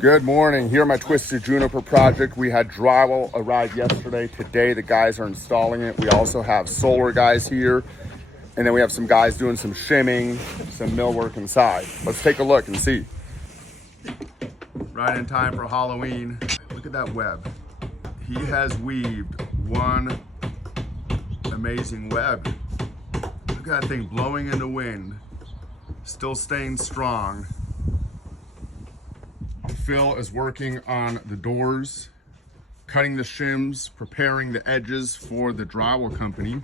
Good morning. Here at my Twisted Juniper project, we had drywall arrive yesterday. Today, the guys are installing it. We also have solar guys here. And then we have some guys doing some shimming, some millwork inside. Let's take a look and see. Right in time for Halloween. Look at that web. He has weaved one amazing web. Look at that thing blowing in the wind. Still staying strong. Phil is working on the doors, cutting the shims, preparing the edges for the drywall company.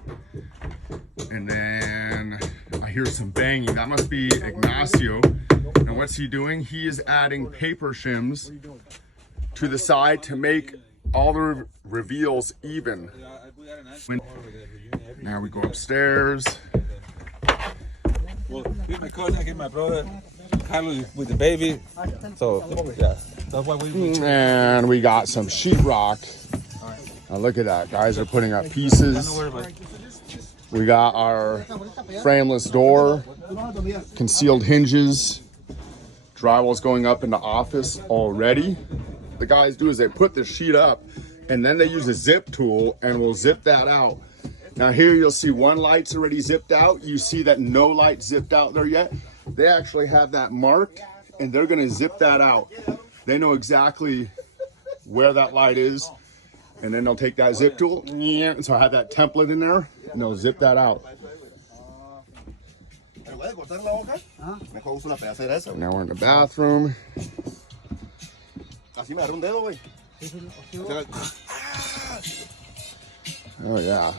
And then I hear some banging. That must be Ignacio. And what's he doing? He is adding paper shims to the side to make all the reveals even. Now we go upstairs. Well, here's my cousin, here's my brother, Carlos with the baby. So, yeah, that's why we. And we got some sheetrock. Now look at that. Guys are putting up pieces. We got our frameless door, concealed hinges. Drywall's going up in the office already. The guys do is they put the sheet up and then they use a zip tool and we'll zip that out. Now here you'll see one light's already zipped out. You see that no light zipped out there yet. They actually have that marked and they're gonna zip that out. They know exactly where that light is. And then they'll take that zip tool. So I have that template in there and they'll zip that out. Now we're in the bathroom. Oh yeah.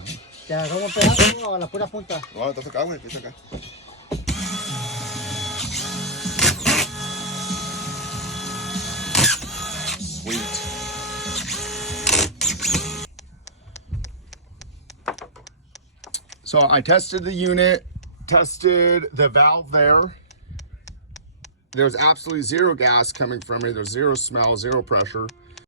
Sweet. So I tested the unit, tested the valve there. There's absolutely zero gas coming from it. There's zero smell, zero pressure.